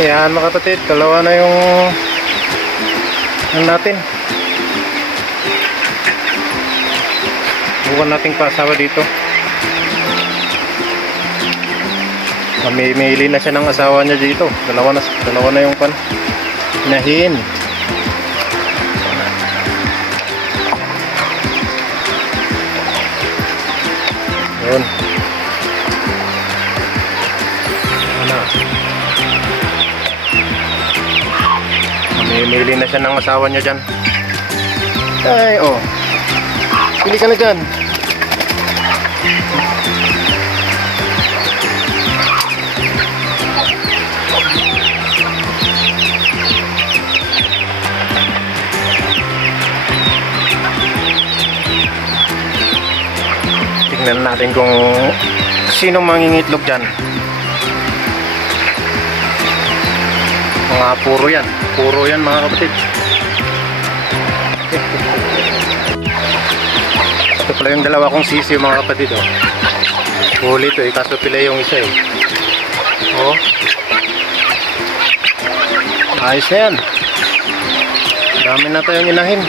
Ayan mga kapatid, dalawa na yung natin. Bukan nating pasawa dito. Mamimili na siya ng asawa niya dito. Dalawa na yung inahin. Yun. Mamimili na siya ng asawa niya dyan. Ay, oh. Pili ka na dyan. Tingnan natin kung sino mangingitlog dyan. Mga puro yan mga kapatid. Ito pala yung dalawa kong sisi mga kapatid, oh. Huli ito eh, kaso pila yung isa eh. Oh. Ayos na yan. Dami na tayong inahin.